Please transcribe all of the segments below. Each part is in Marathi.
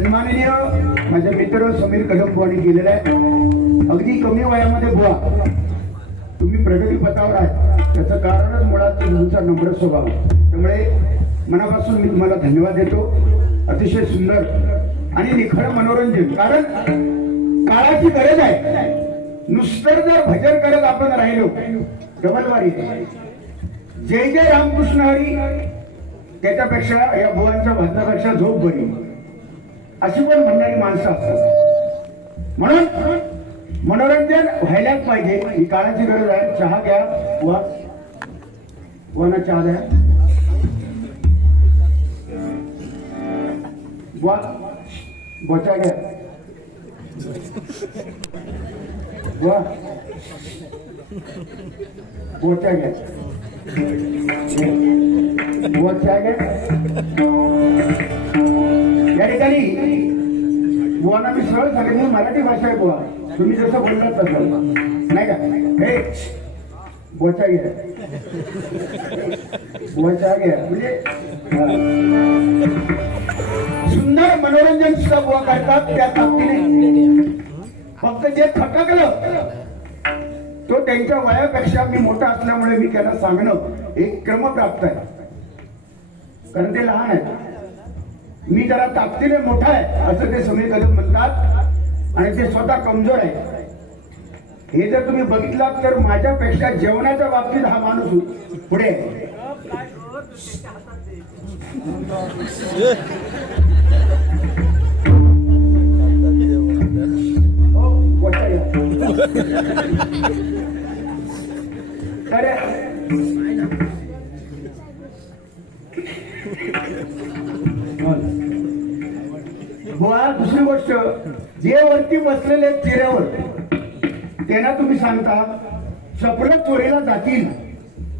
सन्माननीय माझे मित्र समीर कदम बुवांनी केलेला आहे. अगदी कमी वयामध्ये बुवा तुम्ही प्रगतीपथावर आहे, त्याचं कारणच मुळात तुमचा नम्र स्वभाव. त्यामुळे मनापासून मी तुम्हाला धन्यवाद देतो. अतिशय सुंदर आणि निखळ मनोरंजन, कारण काळाची गरज आहे. नुसतं जर भजन करत आपण राहिलो डबलवारी. जय जय रामकृष्ण हरी त्याच्यापेक्षा या बुवांच्या भजनापेक्षा झोप बरी, अशी पण म्हणणारी माणसं असतात. म्हणून मनोरंजन व्हायलाच पाहिजे, ही काळाची गरज आहे. चहा घ्या बुवांना चहा द्या. बोचा घ्या बुवा, बोचा घ्या बुवा, चहा घ्या. या ठिकाणी बुवांना मी सरळ सांगितलं, मराठी भाषा आहे बुवा, तुम्ही जसं बोललात तसं नाही का. हे बोचा घ्या बुवा, चहा घ्या. म्हणजे सुंदर मनोरंजन सुद्धा बुवा करतात त्या ताकदीने. फक्त जे खटकलं तो त्यांच्या वयापेक्षा मी मोठा असल्यामुळे मी त्यांना सांगणं एक क्रमप्राप्त आहे, कारण ते लहान आहेत. मी जरा ताकदीने मोठा आहे असं ते समीर कदम म्हणतात, आणि ते स्वतः कमजोर आहे. हे जर तुम्ही बघितलात तर माझ्यापेक्षा जेवणाच्या बाबतीत हा माणूस पुढे आहे. बुवा, दुसरी गोष्ट, जे वरती बसलेले चेहऱ्यावर त्यांना तुम्ही सांगता चपल चोरीला जातील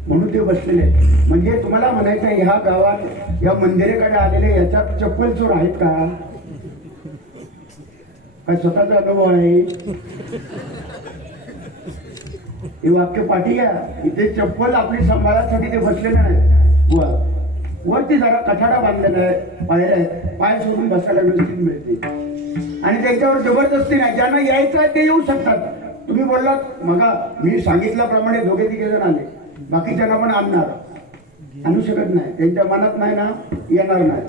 म्हणून ते बसलेले. म्हणजे तुम्हाला म्हणायचं ह्या गावात या मंदिराकडे आलेले याच्यात चप्पल चोर आहेत का? काय स्वतःचा अनुभव आहे? हे वाक्य पाठी घ्या. इथे चप्पल आपली सांभाळासाठी ते बसलेले नाही. वरती जरा कठाडा बांधलेला आहे, पायऱ्या आहेत, पाय सोडून बसायला व्यवस्थित मिळते. आणि त्यांच्यावर जबरदस्ती नाही. ज्यांना यायचं आहे ते येऊ शकतात. तुम्ही बोललात मगा, मी सांगितल्याप्रमाणे दोघे तिघे जण आले, बाकीच्यांना पण आणू शकत नाही. त्यांच्या मनात नाही ना, येणार नाही.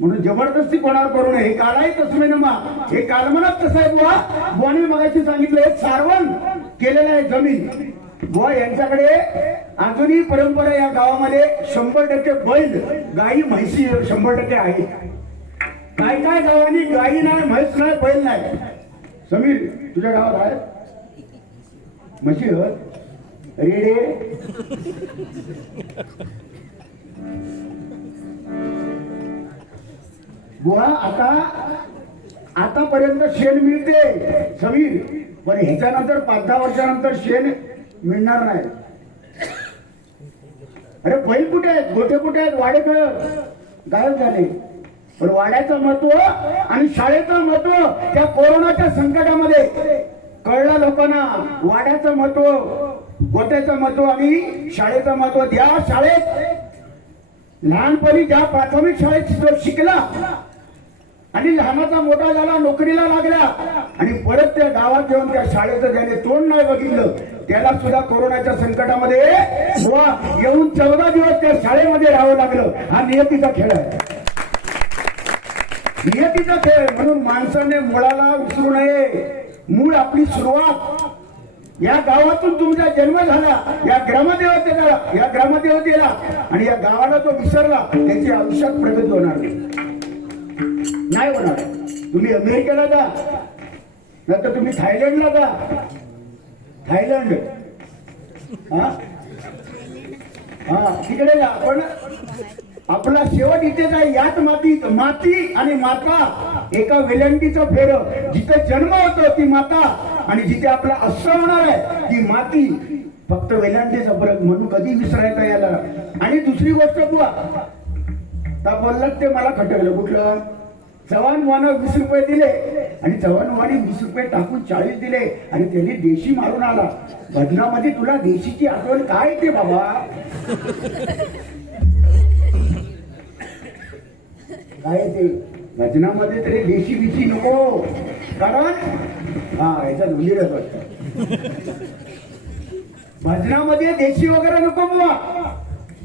म्हणून जबरदस्ती कोणावर करू नये. हे काळाही तसं ना, हे कालमनात कसं आहे बुवा. बुवाने मगाशी सांगितलं हे सारवण केलेलं आहे जमीन. बुवा यांच्याकडे अजूनही परंपरा या गावामध्ये 100% बैल, गाई, म्हैसी 100% आहे. काय काय गावांनी गाई नाही, म्हैस नाही, बैल नाही. समीर, तुझ्या गावात आहे म्हशी, रेडे? बुवा आतापर्यंत शेण मिळते समीर, पण ह्याच्यानंतर 5-10 वर्षानंतर शेण मिळणार नाही. अरे बैल कुठे आहेत, गोटे कुठे आहेत, वाडे गायब झाले. पण वाड्याचं महत्व आणि शाळेचं महत्व त्या कोरोनाच्या संकटामध्ये कळलं लोकांना. वाड्याचं महत्व, गोट्याचं महत्व आणि शाळेचं महत्व. त्या शाळेत लहानपणी ज्या प्राथमिक शाळेत जो शिकला आणि लहानाचा मोठा झाला, नोकरीला लागला, आणि परत त्या गावात जेव्हा त्या शाळेचं ज्याने तोंड नाही बघितलं त्याला सुद्धा कोरोनाच्या संकटामध्ये येऊन 14 दिवस त्या शाळेमध्ये राहावं लागलं. हा नियतीचा खेळ आहे, नियतीचा खेळ. म्हणून माणसाने मुळाला विसरू नये. मूळ आपली सुरुवात या गावातून तुमचा जन्म झाला, या ग्रामदेवतेला आणि या गावाला जो विसरला त्याची आयुष्यात प्रगती होणार नाही होणार. तुम्ही अमेरिकेला जा, नंतर तुम्ही थायलंडला जा. थायलंड तिकडे जा. पण आपला शेवट इथेच आहे, याच मातीत. माती आणि माता एका वेलंटीचं फेर. जिथे जन्म होतो ती माता, आणि जिथे आपला अस्सल होणार आहे ती माती. फक्त वेलांटीचा फरक, म्हणून कधी विसरायचा याला. आणि दुसरी गोष्ट बुवा, त्या बोललात ते मला खटकलं. कुठलं? चव्हाणवानं 20 रुपये दिले आणि चव्हाणवानी 20 रुपये टाकून 40 दिले आणि त्यांनी देशी मारून आला. भजनामध्ये तुला देशीची आठवण काय ते बाबा? काय ते भजनामध्ये तरी देशी बिशी नको, कारण याच्यात उलीरच वाटत. भजनामध्ये देशी वगैरे नको बुवा.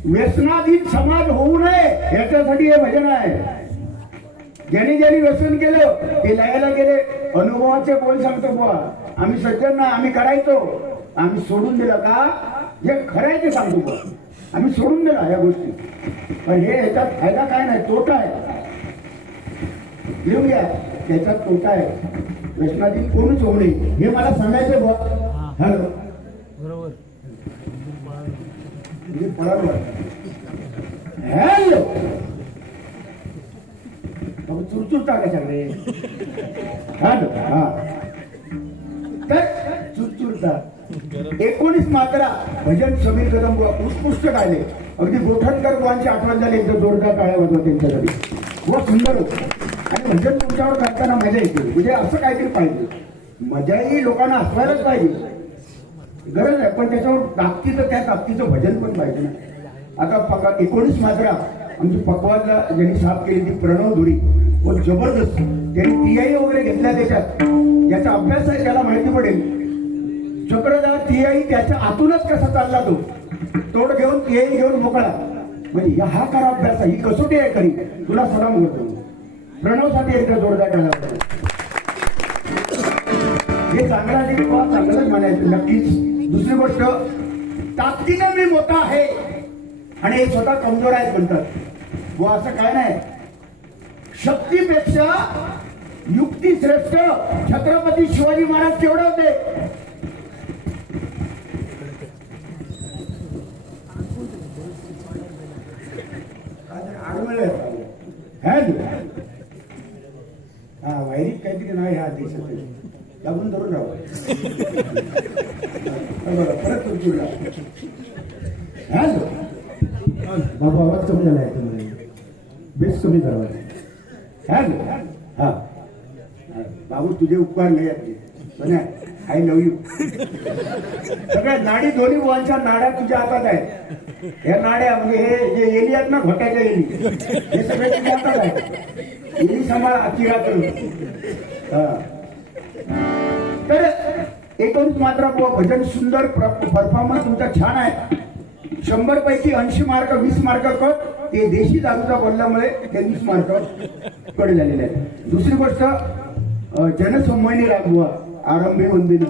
व्यसनाधीन समाज होऊ नये याच्यासाठी हे भजन आहे. ज्यांनी ज्यांनी व्यसन केलं ते लयाला गेले. अनुभवाचे बोल सांगतो बुवा. आम्ही सज्जन ना, आम्ही करायचो, आम्ही सोडून दिलं का, जे खरायचे सांगतो बुवा. आम्ही सोडून दिला या गोष्टी. पण हे याच्यात फायदा काय नाही, तोटा आहे. लिहूया, त्याच्यात तोटा आहे. व्यसनाधीन कोणच होऊ नये हे मला सांगायचं बुवा. हॅलो, बरोबर. हॅलो, चुरचुरता का सगळे. हॅलो, हा, तर चुरचुरता. 19 मात्रा भजन समीर कदम उत्कृष्ट गायले. अगदी गोठणकर बुवांची आठवण झाली. एकदा जोरदार टाळ्या वाजवा त्यांच्यासाठी. बहुत सुंदर होत. आणि भजन तुमच्यावर करताना मजा येते. म्हणजे असं काहीतरी पाहिजे. मजाही लोकांना हसवायलाच पाहिजे, गरज आहे. पण त्याच्यावर ताकदीचं, त्या ताकदीचं भजन पण पाहिजे ना. आता 19 मात्रा आमची पकवानला ज्यांनी साफ केली ती प्रणव धुरी, पण जबरदस्त. त्यांनी TI वगैरे घेतल्या त्याच्यात. ज्याचा अभ्यास आहे त्याला माहिती पडेल. चक्रधार TI त्याच्या आतूनच कसा चालला तो. तोड घेऊन TI घेऊन मोकळा. म्हणजे हा करा अभ्यास, ही कसोटी आहे खरी. तुला सलाम करतो. प्रणवसाठी एकदा जोरदार टाळ्या. हे चांगलंच म्हणायचं नक्कीच. दुसरी गोष्ट, ताकदीनं मी मोठा आहे आणि हे स्वतः कमजोर आहेत म्हणतात. व असं काय नाही. शक्तीपेक्षा युक्ती श्रेष्ठ. छत्रपती शिवाजी महाराज केवढे होते. वायरिक काहीतरी नाही ह्या देशात. लागून धरून राहा. परत तुमची हॅलो, बाबा आवाज कमी झाला आहे तुम्हाला. बेस कमी करावा. हॅलो, हा, बाबू तुझे उपकार नाही आहेत. I love you. सगळ्या नाडी, दोन्ही बुवांच्या नाड्या तुझ्या हातात आहेत. ह्या नाड्या म्हणजे हे जे एली आहेत ना, घोट्याच्या एली, हे सगळे तुझ्या हातात आहेत. एली सांभाळ, अतिरा करून. तर 19 मात्रा भजन सुंदर. परफॉर्मन्स तुमचा छान आहे. 100 पैकी 80 मार्क, 20 मार्क कट. ते देशी दारूचा बोलल्यामुळे ते 20 मार्क कट झालेले आहेत. दुसरी गोष्ट, जनसंमोहिनी रागवा आरंभी वंदिनी,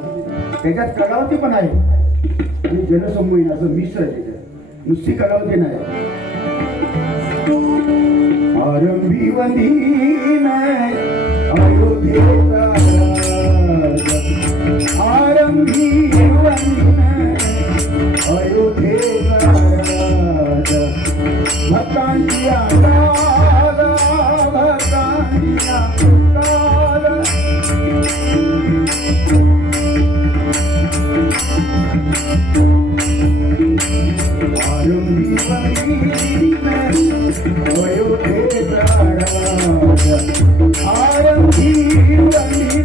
त्याच्यात कलावती पण आहे आणि जनसंमोहिनी असं मिश्र आहे. त्याच्यात नुसती कलावती नाही. आरंभी वंदिनी अयोध्येचा आरंभी वंदिनी अयोध्येचा भक्तांची आराधना, भक्तांची आराधना. आरंभी वंदिनी अयोध्येचा आरंभी वंदिनी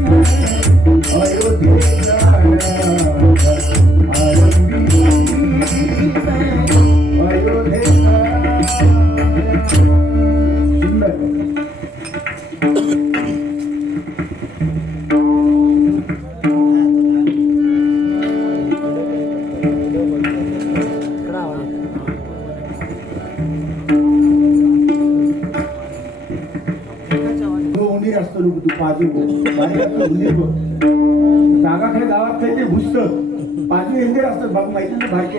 अयोध्येचा आरंभी अयोध्येचा. उंदीर असतो लोक तू पाजू उंदीर बघ. जागाकडे गावात काही ते घुसत पाजू उंदीर असतात. बाबू माहिती ना, बारके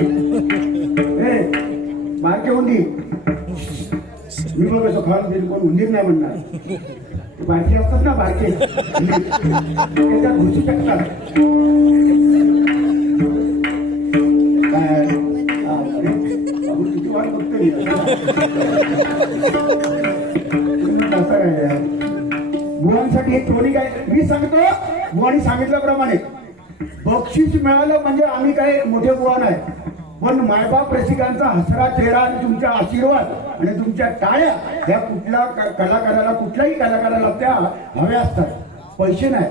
बारके उंदीर. मी बघ असं खाऊन बिल कोण उंदीर नाही म्हणणार. बारके असतात ना, बारके त्याच्यात घुसू शकतात. बाबू तुझी वाट बघतोय असं काय. बुवांसाठी एक टोनिक आहे. मी सांगतो बुवानी सांगितल्याप्रमाणे बक्षीस मिळालं म्हणजे आम्ही काही मोठे बुवा नाही, पण मायबाप रसिकांचा हसरा चेहरा आणि तुमचा आशीर्वाद आणि तुमच्या टाळ्या ह्या कुठल्या कलाकाराला, कुठल्याही कलाकाराला त्या हव्या असतात. पैसे नाही.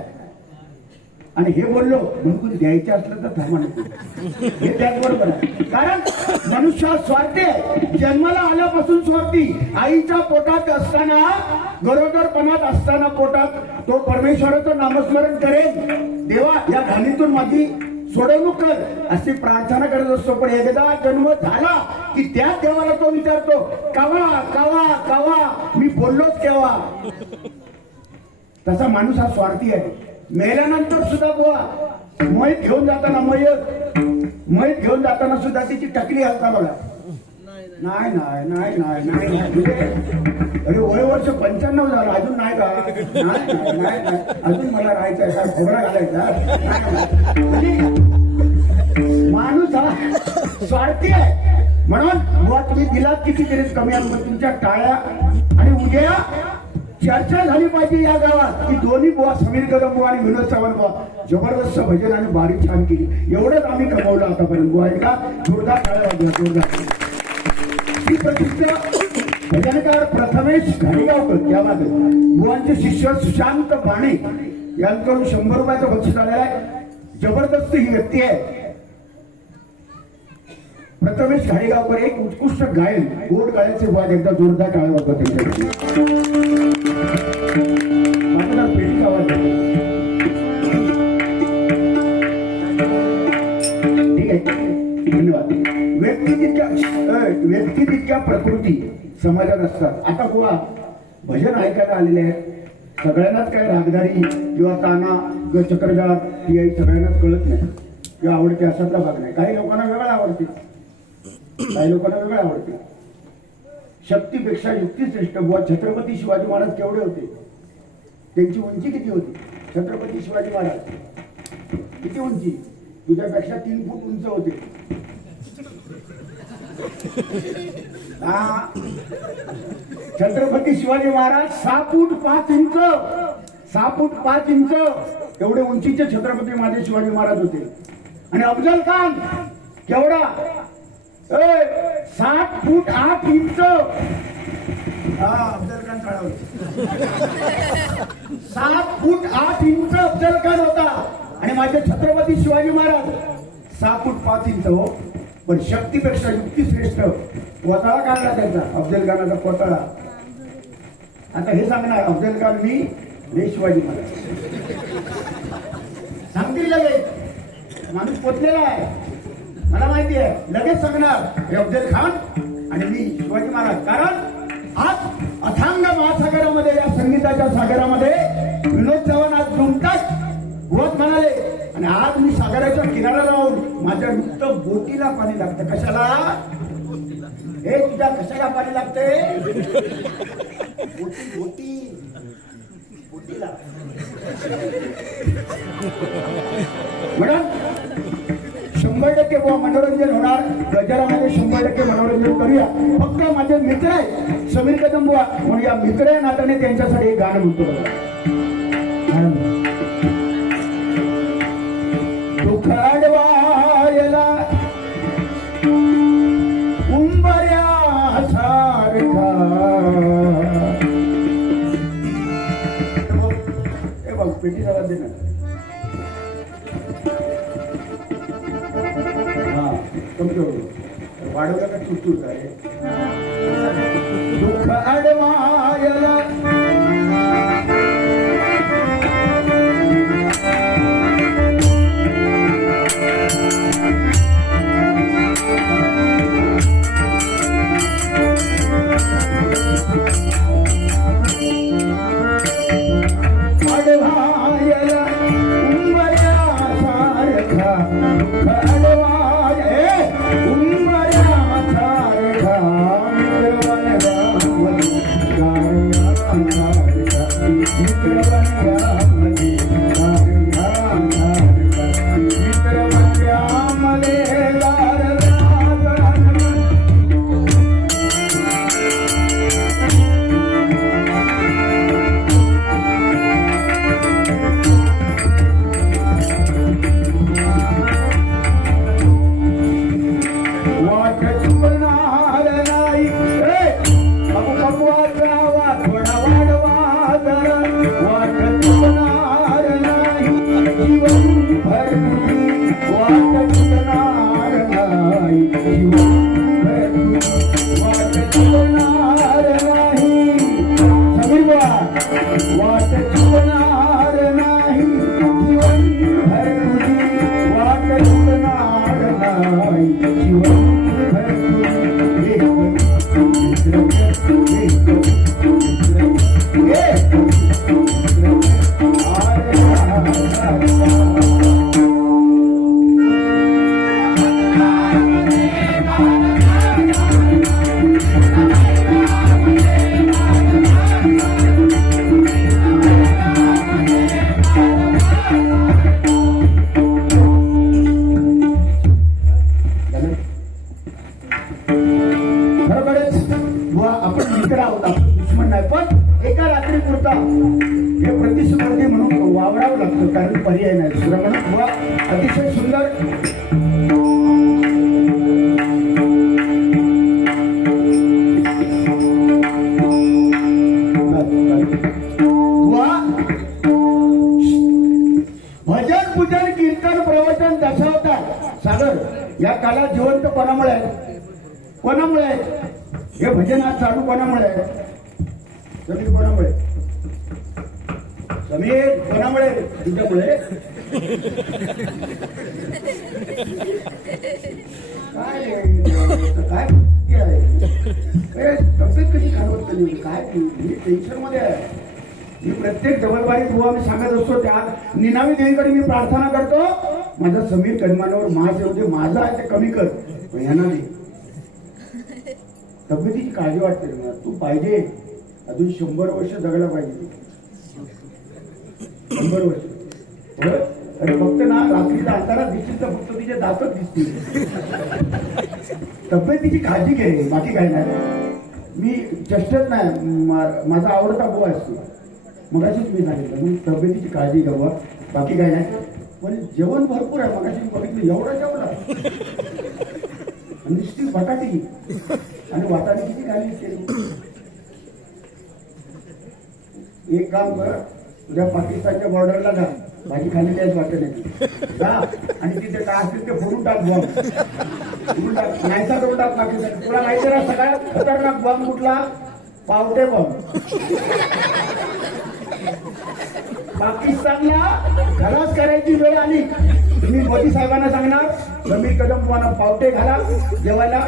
आणि हे बोललो म्हणून द्यायचं असलं तर थांबा नको, हे त्याचबरोबर आहे. कारण मनुष्य हा स्वार्थी आहे, जन्माला आल्यापासून स्वार्थी. आईच्या पोटात असताना, गरोदरपणात असताना पोटात तो परमेश्वराचं नामस्मरण करेल, देवा या घाणीतून माझी सोडवणूक कर अशी प्रार्थना करत असतो. पण एकदा जन्म झाला की त्या देवाला तो विचारतो, कावा कावा कावा मी बोललोच केव्हा. तसा माणूस हा स्वार्थी आहे. मेल्यानंतर सुद्धा बुवा मैत घेऊन जाताना मैत घेऊन जाताना सुद्धा तिची टकली हलता बघा. नाही नाही नाही नाही नाही अरे वय वर्ष 95 झालं अजून नाही का, नाही नाही अजून मला राहायचं आहे, काय खोबरा घालायचा. माणूस हा स्वार्थी आहे. म्हणून बुवा तुम्ही दिलात किती तरीच कमी आहे. तुमच्या टाळ्या आणि उद्या चर्चा झाली पाहिजे या गावात की दोन्ही बुवा समीर कदम बुवा आणि विनोद चव्हाण बुवा जबरदस्त भजन आणि बारी छान केली. एवढंच आम्ही कमवलं आतापर्यंत. बुवा एकदा जोरदार टाळ्या वाजल्या, जोरदार. ही प्रतिष्ठा भजनकार प्रथमेश घाणेगावकर त्या मागे बुवांचे शिष्य सुशांत बाणे यांकडून 100 रुपयाचं बक्षीस आलेलं आहे. जबरदस्त ही व्यक्ती आहे. प्रथमेश घाणेगावकर एक उत्कृष्ट गायन, गोड गायनचे वाद. एकदा जोरदार टाळ्या वाजवा त्यांच्यासाठी. माझा पेटीचा आवाज ठीक आहे, धन्यवाद. व्यक्ती तितक्या प्रकृती समाजात असतात. आता बुवा भजन ऐकायला आलेले आहेत, सगळ्यांनाच काय रागदारी किंवा ताना किंवा चक्रधार ती आई सगळ्यांनाच कळत नाही किंवा आवडते असातला भाग नाही. काही लोकांना वेगळं आवडते, काही लोकांना वेगळं आवडते. शक्तीपेक्षा युक्ती श्रेष्ठ. बुवा छत्रपती शिवाजी महाराज केवढे होते, त्यांची उंची किती होती. छत्रपती शिवाजी महाराज किती उंची, तुझ्यापेक्षा 3 फूट उंच होते. छत्रपती शिवाजी महाराज 6 फूट 5 इंच, 6 फूट 5 इंच एवढे उंचीचे छत्रपती माझे शिवाजी महाराज होते. आणि अफजल खान केवढा, 7 फूट 8 इंच. अफजल खान काढा 7 फूट 8 इंच अफजल खान होता. आणि माझे छत्रपती शिवाजी महाराज 6 फूट 5 इंच. हो, पण शक्तीपेक्षा युक्ती श्रेष्ठ. पोतळा काढला त्यांचा, अफजल खानाचा पोतळा. आता हे सांगणार अफजल खान मी, हे शिवाजी महाराज सांगतील लगेच. माणूस पोचलेला आहे, मला माहिती आहे. लगेच सांगणार हे अफजल खान आणि मी शिवाजी महाराज. कारण आज अथांग महासागरामध्ये, या संगीताच्या सागरामध्ये विनोद चव्हाण आज डुंबतात होत म्हणाले. आणि आज मी सागराच्या किनाऱ्याला राहून माझ्या नुसतं बोटीला पाणी लागतं. कशाला, हे तुझ्या कशाला पाणी लागते, बोटी बोटी बोटीला. म्हणून 100% बुवा मनोरंजन होणार. गजरामध्ये 100% मनोरंजन करूया. फक्त माझे मित्र आहे समीर कदम बुवा, म्हणून या मित्र या नात्याने त्यांच्यासाठी एक गाणं म्हणतो. दुःख अडवायला उंबऱ्या सारखा. हे बघ पेटी आवाज दे ना. वाढवला का चुटूच आहे. दुःख अडवायला वाट बुवा वाट चुकणार नाही जीवनभर तुझी वाट चुकणार नाही जीवनभर आपण मित्र आहोत, आपण दुश्मन नाही, पण एका रात्री पुरता हे प्रतिस्पर्धी म्हणून वावरावं लागतं, कारण पर्याय नाही दुसरा. म्हणून बुवा अतिशय सुंदर भजन पूजन कीर्तन प्रवचन दशावतार सागर या काळात जिवंत कोणामुळे आहे? कोणामुळे आहे? हे भजन आज चालू कोणामुळे आहे? समीर कोणामुळे? समीर कोणामुळे? तुझ्यामुळे. काय काय तब्येत कशी घालवत नाही, काय मी टेन्शन मध्ये आहे. मी प्रत्येक डबलबारी बुवा मी सांगत असतो, त्या निनावी देवीकडे मी प्रार्थना करतो, माझा समीर कदमांवर मास येऊ दे, माझा आहे ते कमी कर, यांना नाही. तब्येतीची काळजी वाटते मला. तू पाहिजे अजून 100 वर्ष जगायला पाहिजे. 100 वर्ष अरे फक्त ना रात्रीचा अंधारात दिसतील तर फक्त तिचे दातच दिसतील. तब्येतीची काळजी घे, बाकी काय नाही. मी चेष्टत नाही, माझा आवडता बुवा असतो, मगाशीच मी सांगितलं. मग तब्येतीची काळजी घ्यावं, बाकी काय नाही. पण जेवण भरपूर आहे, मगाशी बघितलं एवढं जेवढं नुसती बटाटी आणि वाटाणे किती खाली केली. एक काम कर, तुझ्या पाकिस्तानच्या बॉर्डरला जा, भाजी खाली द्यायच वाटण्याची जा, आणि तिथे काय असतील ते फोडून टाक बॉम्ब, फोडून टाक, नाहीचा करून टाक पाकिस्तान. तुला माहिती ना सगळ्यात खतरनाक बॉम्ब कुठला? पावटे बॉम्ब. पाकिस्तानला खलास करायची वेळ आली, मी मोदी साहेबांना सांगणार, समीर कदम बुवांना पावटे घाला जेवायला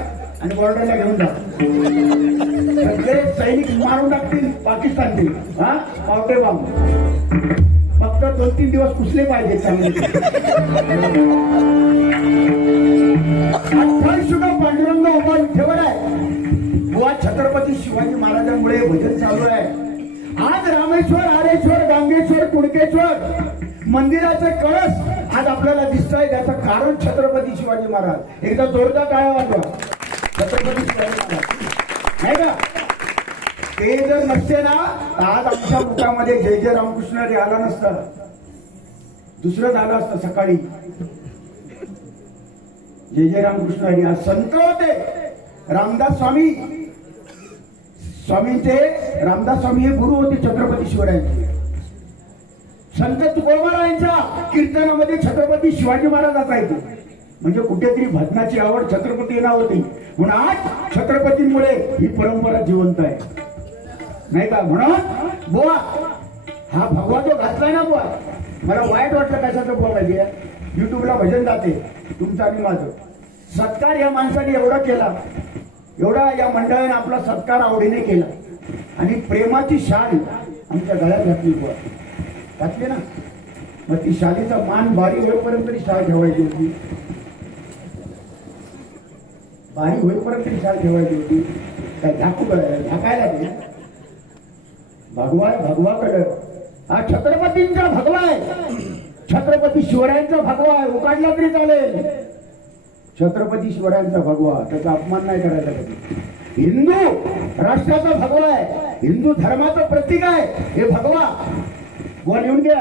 आणि बॉर्डरला घेऊन जा. सगळे सैनिक मारून टाकतील पाकिस्तानचे. हा पावटे बॉम्ब फक्त 2-3 दिवस पुसले पाहिजे चांगले. 28 पांडुरंग उभा ठेवत आहे बुवा. छत्रपती शिवाजी महाराजांमुळे भजन चालू आहे. आज रामेश्वर, आरेश्वर, गांगेश्वर, कुणकेश्वर मंदिराचे कळस आज आपल्याला दिसत आहे. त्याचं कारण छत्रपती शिवाजी महाराज. एकदा जोरदार टाळ्या वाजवा छत्रपती शिवाजी महाराज, नाही का? ते जर नसते ना आज आमच्या मुठामध्ये जय जय रामकृष्ण हरी आला नसता, दुसरं झालं असतं सकाळी. जय जय रामकृष्ण हरी. आज संत होते रामदास स्वामी, स्वामींचे रामदास स्वामी हे गुरु होते छत्रपती शिवरायांचे. संत तुकोबारायांच्या कीर्तनामध्ये छत्रपती शिवाजी महाराज असायचे. म्हणजे कुठेतरी भजनाची आवड छत्रपतींना होती, म्हणून आज छत्रपतींमुळे ही परंपरा जिवंत आहे, नाही का? म्हणून बुवा हा भगवा जो घातलाय ना बुवा, मला वाईट वाटलं कशाचं बुवा माहितीये, युट्यूबला भजन जाते तुमचं आणि माझं. सत्कार या माणसाने एवढा केला, एवढा या मंडळाने आपला सत्कार आवडीने केला, आणि प्रेमाची शाल आमच्या गळ्यात घातली बुवा, घातली ना. मग ती शालीचा मान बारी होईपर्यंत तरी शाल ठेवायची होती, बारी होईपर्यंत तरी शाल ठेवायची होती. काय झाकायला ते भगवा आहे, भगवा कलर हा छत्रपतींचा भगवा आहे, छत्रपती शिवरायांचा भगवा आहे, उकाडला तरी चालेल. छत्रपती शिवरायांचा भगवा, त्याचा अपमान नाही करायचा कधी. हिंदू राष्ट्राचा भगवा आहे, हिंदू धर्माचं प्रतीक आहे हे भगवा. बुवा लिहून घ्या,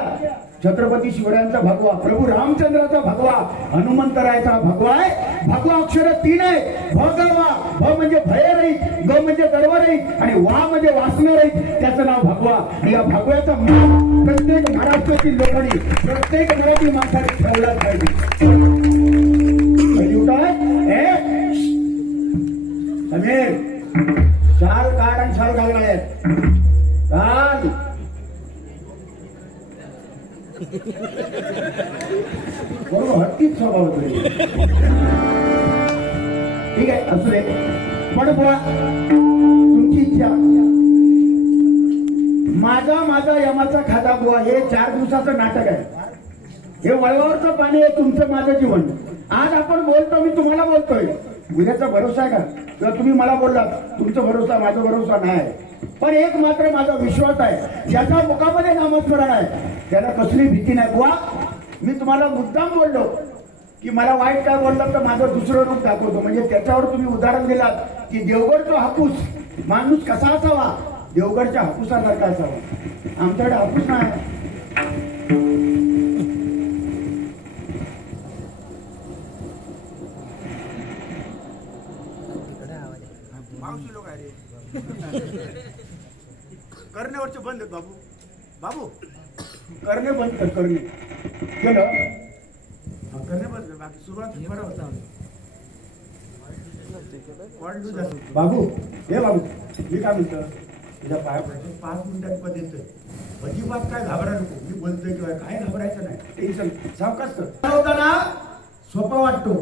छत्रपती शिवरायांचा भगवा, प्रभू रामचंद्राचा भगवा, हनुमंतरायाचा भगवा आहे. भगवा अक्षर 3 आहे. भगवा, भ म्हणजे भयरहित, ग म्हणजे गडवरहित, आणि वा म्हणजे वासनारहित, त्याचं नाव भगवा. या भगव्याचा मान प्रत्येक महाराष्ट्रातील लोकांनी, प्रत्येक मराठी माणसाने ठेवला पाहिजे. समीर शाल काढ आणि शाल घालणार आहेत. बरोबर हट्टीच स्वभाव होतो. ठीक आहे असू दे. पण बुवा तुमची इच्छा माझा यमाचा खाजा बुवा हे 4 दिवसाचं नाटक आहे. हे वळवावरचं पाणी आहे तुमचं माझं जीवन. आज आपण बोलतो, मी तुम्हाला बोलतोय. उद्याचा भरोसा आहे का? किंवा तुम्ही मला बोललात तुमचा भरोसा माझा भरोसा नाही. पण एक मात्र माझा विश्वास आहे, ज्याच्या मुखामध्ये नामस्मरण आहे त्याला कसली भीती नाही. बुवा मी तुम्हाला मुद्दाम बोललो की मला वाईट काय बोललं तर माझं दुसरं रूप दाखवतो. म्हणजे त्याच्यावर तुम्ही उदाहरण दिलात की देवगडचा हापूस माणूस कसा असावा, देवगडच्या हापूसासारखा असावा. आमच्याकडे हापूस नाही. मावशी लोक आहे करण्यावरचे बंद आहेत. बाबू बाबू करणे बंद कर. करणे केलं करणे बंद कर. बाकी सुरुवात बरं होता. बाबू हे बाबू मी काय म्हणतो तुझ्या पाया पडतो 5 मिनिटात पद येतोय. अजिबात काय घाबरा नको. मी बोलतोय किंवा काय घाबरायचं नाही. टेन्शन सावकाश कर. होताना सोपा वाटतो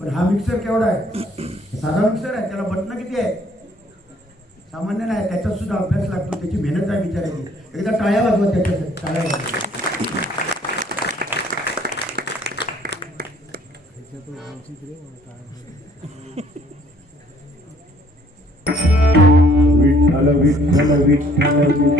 पण हा मिक्सर केवढा आहे? साधा मिक्सर आहे. त्याला बटणं किती आहे? सामान्य नाही. त्याच्यात सुद्धा अभ्यास लागतो. त्याची मेहनत आहे विचारायची. एकदा टाळ्या वाजवा त्याच्यासाठी. टाळ्या वाजवा. विठ्ठल विठ्ठल विठ्ठल विठ्ठल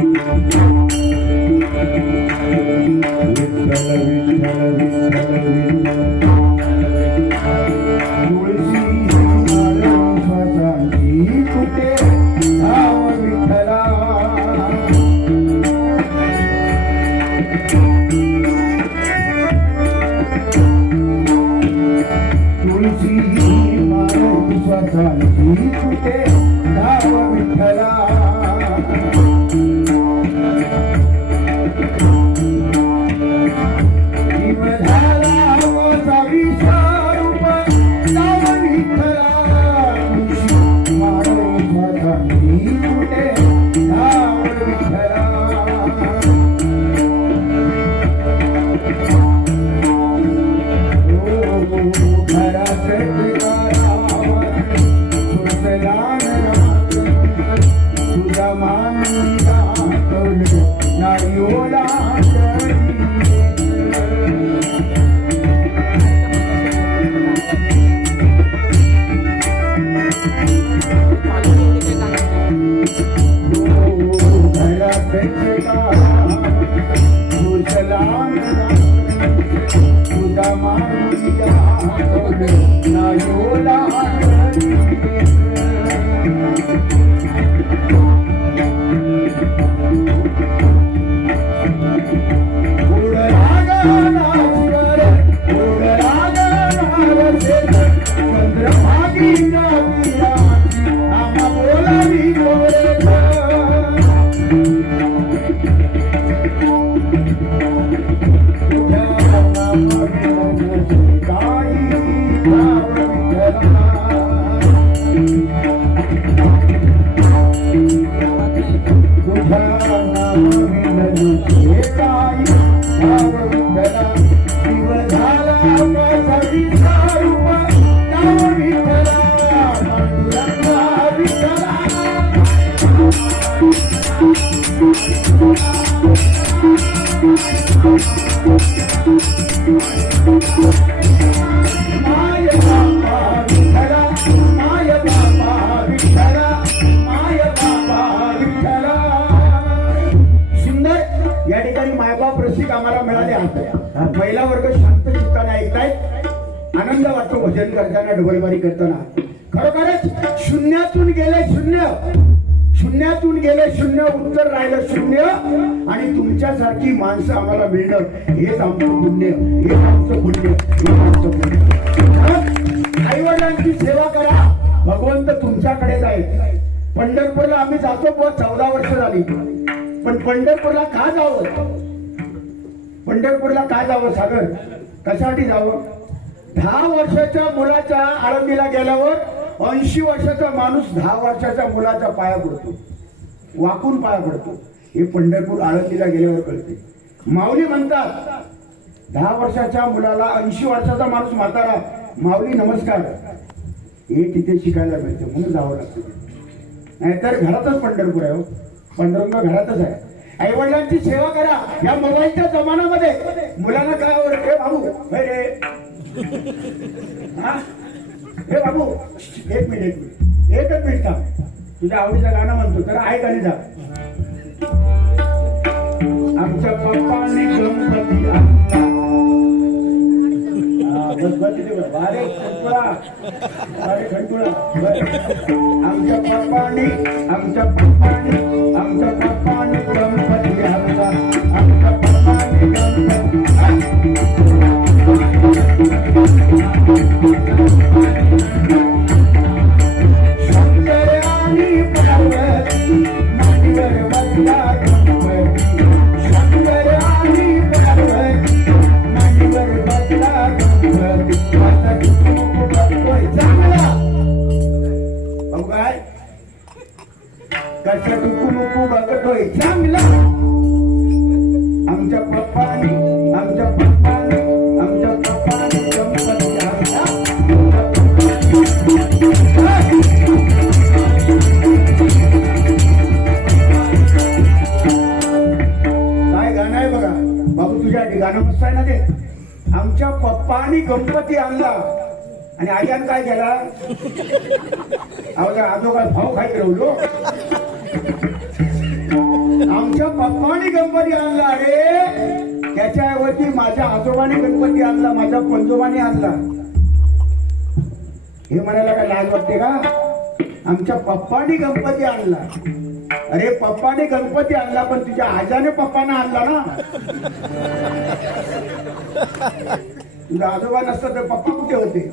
पहिला वर्ग शांत चित्ताने ऐकतायत. आनंद वाटतो भजन करताना, डबलबारी करताना. खरोखरच शून्यातून गेले शून्य, शून्यातून गेले शून्य, उत्तर राहिलं शून्य. आणि तुमच्यासारखी माणसं आम्हाला मिळणं हेच आमचं पुण्य, हेच आमचं पुण्य, हेच आमचं पुण्य. आई वडिलांची सेवा करा, भगवंत तुमच्याकडे जाईल. पंढरपूरला आम्ही जातो 14 वर्ष झाली. पण पंढरपूरला का जावं? पंढरपूरला काय जावं सागर? कशासाठी जावं? 10 वर्षाच्या मुलाच्या आळंदीला गेल्यावर 80 वर्षाचा माणूस 10 वर्षाच्या मुलाच्या पाया पडतो, वाकून पाया पडतो. हे पंढरपूर आळंदीला गेल्यावर कळते. माऊली म्हणतात 10 वर्षाच्या मुलाला 80 वर्षाचा माणूस म्हातारा माऊली नमस्कार हे तिथे शिकायला मिळते म्हणून जावं लागतं. नाहीतर घरातच पंढरपूर आहे. पंढरपूर घरातच आहे. आई वडिलांची सेवा करा. या मोबाईलच्या जमान्यामध्ये मुलांना काय आवडते बाबू हे रे हे बाबू एक मिनिट एकच मिनिट थांब. तुझ्या आवडीचं गाणं म्हणतो तर ऐक आणि जा. आमच्या पप्पाने गणपती आणला. बारे खंटुळा आमच्या पप्पाने गणपती आणला. आमच्या पप्पाने गणपती शंकर आणि पार्वती मांडीवर बसला गणपती. शंकर आणि पार्वती मांडीवर बसला गणपती. माझा कुटुंब बघतोय चांगला. अहो काय कसं टुकू बघतोय चांगला. आमच्या पप्पानी गणपती आणला. काय गाणं आहे बघा बाबू तुझ्या गाणं मस्त आहे ना ते. आमच्या पप्पानी गणपती आणला आणि आईने काय केला. आजोबा भाऊ खाई रवलो. आमच्या पप्पानी गणपती आणला अरे त्याच्याऐवजी माझ्या आजोबाने गणपती आणला. माझ्या पंजोबाने आणला. हे म्हणायला काय लाज वाटते का. आमच्या पप्पानी गणपती आणला. अरे पप्पाने गणपती आणला पण तुझ्या आजाने पप्पाने आणला ना. तुझा आजोबा नसता तर पप्पा कुठे होते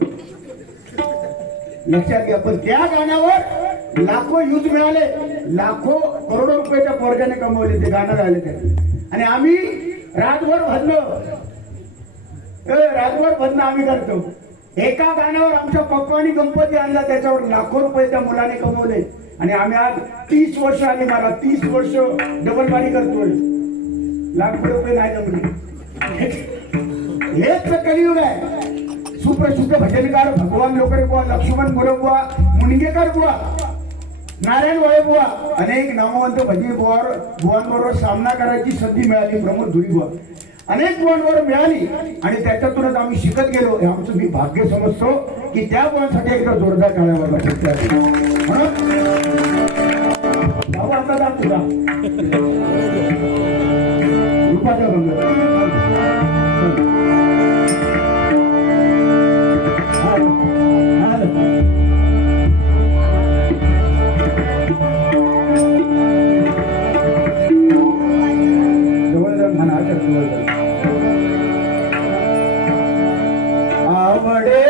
लक्षात घ्या. पण त्या गाण्यावर लाखो यूज मिळाले. लाखो करोडो रुपयाच्या पोरग्याने कमवले ते गाणं राहिले त्याने. आणि आम्ही रातभर भजन आम्ही करतो. एका गाण्यावर आमच्या पप्पानी गणपती आणला त्याच्यावर लाखो रुपये त्या मुलाने कमवले. आणि आम्ही आज 30 वर्ष आली मला 30 वर्ष डबल बारी करतोय. लाखो रुपये नाही जमले. हेच कलियुग आहे. सुप्रसिद्ध भजनकार भगवान लोकरे बुवा, लक्ष्मण गोरे बुवा, मुनगेकर बुवा, नारायण वळे बुवा अनेक नामवंत भजनी बुवांबरोबर सामना करायची संधी मिळाली. प्रमोद धुरी बुवा अनेक बुवांबरोबर मिळाली आणि त्याच्यातूनच आम्ही शिकत गेलो. हे आमचं मी भाग्य समजतो की त्या बुवांसाठी एकदा जोरदार टाळ्या वाजवा. म्हणून बाबा आता जा तुझा रूपाचा भंग आवडे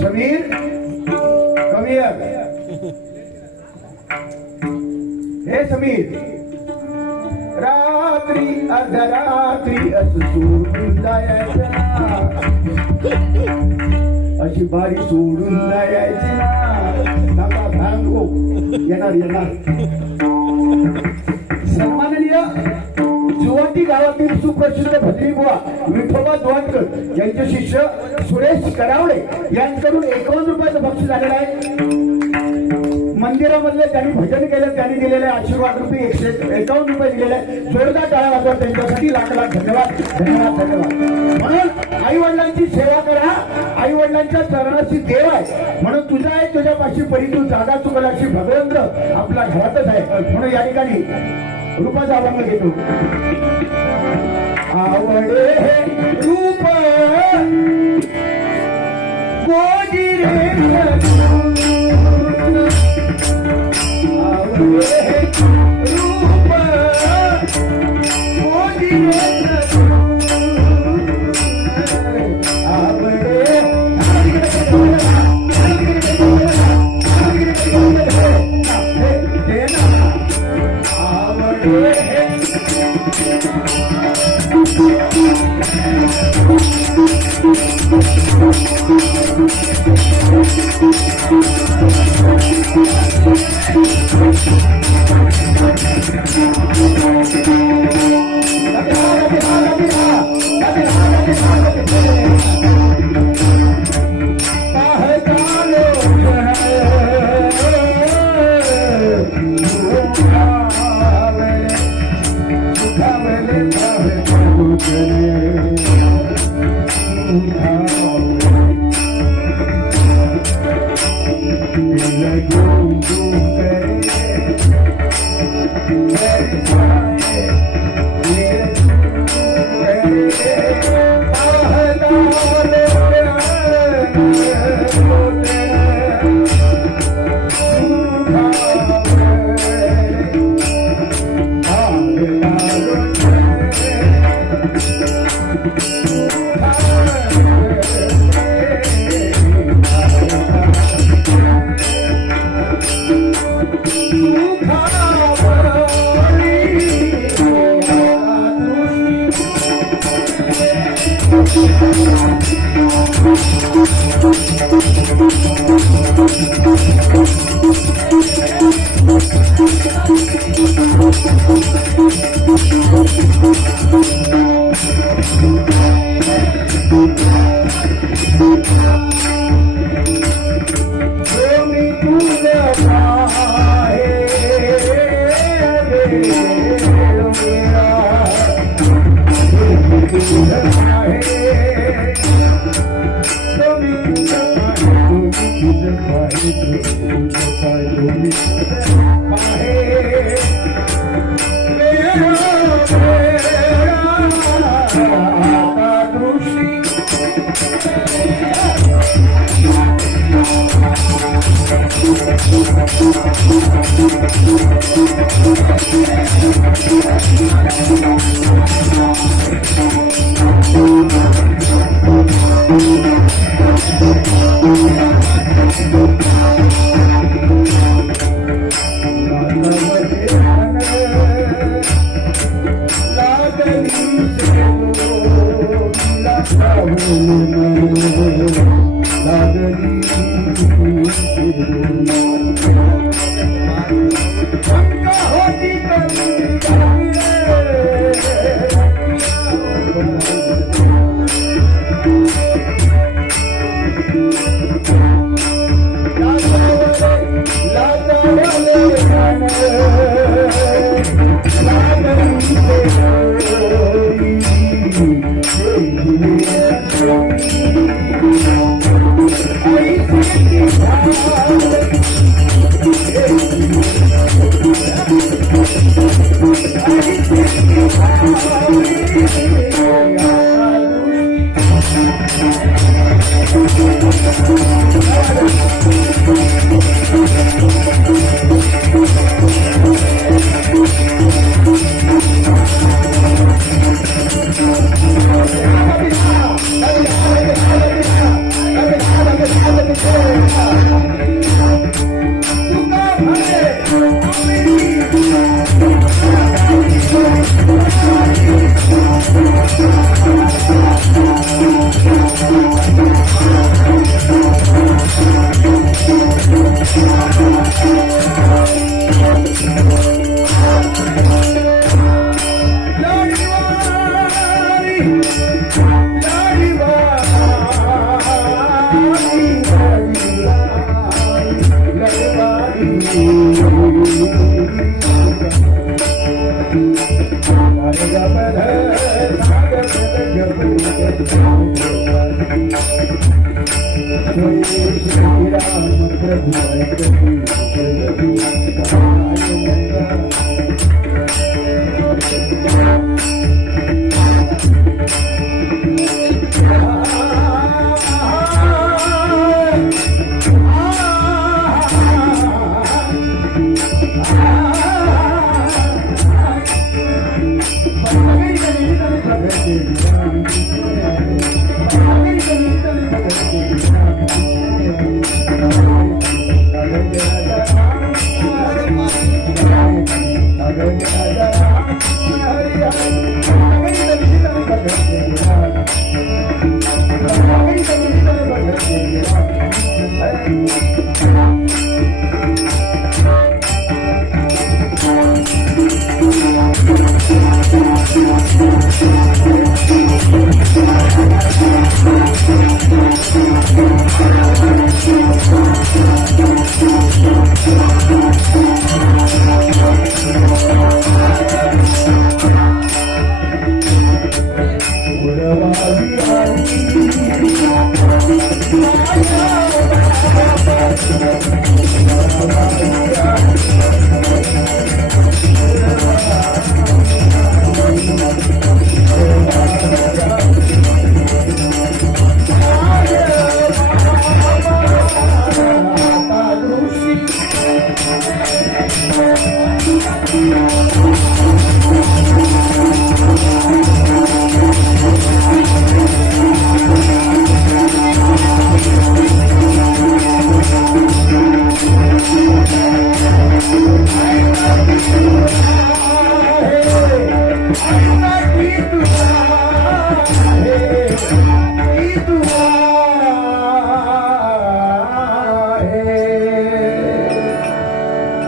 समीर कमी हे समीर रात्री अर्धरात्री सोडून जायचं अशी बारी सोडून जायची ना. भांगो येणार सन्माननीय जुवाटी गावातील सुप्रसिद्ध भजनी बुवा विठोबा दुवाटकर यांचे शिष्य सुरेश करावळे यांच्याकडून 51 रुपयाचं बक्षीस आलेलं आहे. मंदिरामधले त्यांनी भजन केलं त्यांनी दिलेले आशीर्वाद रुपये 151 रुपये दिलेले. जोरदार टाळ्या वाजवा त्यांच्यासाठी. लाख धन्यवाद धन्यवाद धन्यवाद. म्हणून आई वडिलांची सेवा करा. आई वडिलांच्या चरणाशी देव आहे म्हणून तुझा आहे तुझ्यापाशी परी तू जागा चुकलाशी भगवंत आपल्या घरातच आहे. म्हणून या ठिकाणी रूपाचा अभंग घेतो. आवडे रूप गोजी रे आवडे रूप गोजी रे आवडे आवडे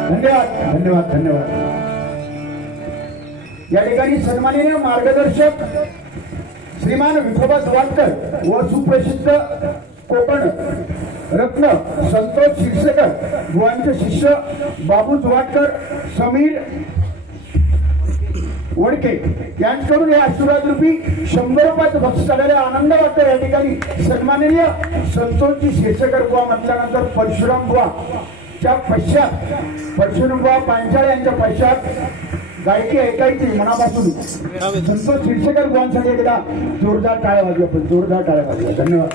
धन्यवाद धन्यवाद धन्यवाद. या ठिकाणी सन्माननीय मार्गदर्शक श्रीमान विठोबा दुवाटकर व सुप्रसिद्ध कोकण रत्न संतोष शिरसेकर बुवांचे शिष्य बाबू दुवाटकर समीर वडके यांच्याकडून या आशीर्वाद रूपी 100 रुपयाचं बक्षीस झालेला आनंद वाटतो. या ठिकाणी सन्माननीय संतोषजी शिरसेकर बुवा म्हटल्यानंतर परशुराम बुवा च्या पश्चात परशुराम बुवा पांचाळे यांच्या पश्चात गायकी ऐकायची मनापासून संतोष शिरसेकर बुवांसाठी एकदा जोरदार टाळ्या वाजल्या पण जोरदार टाळ्या वाजल्या. धन्यवाद.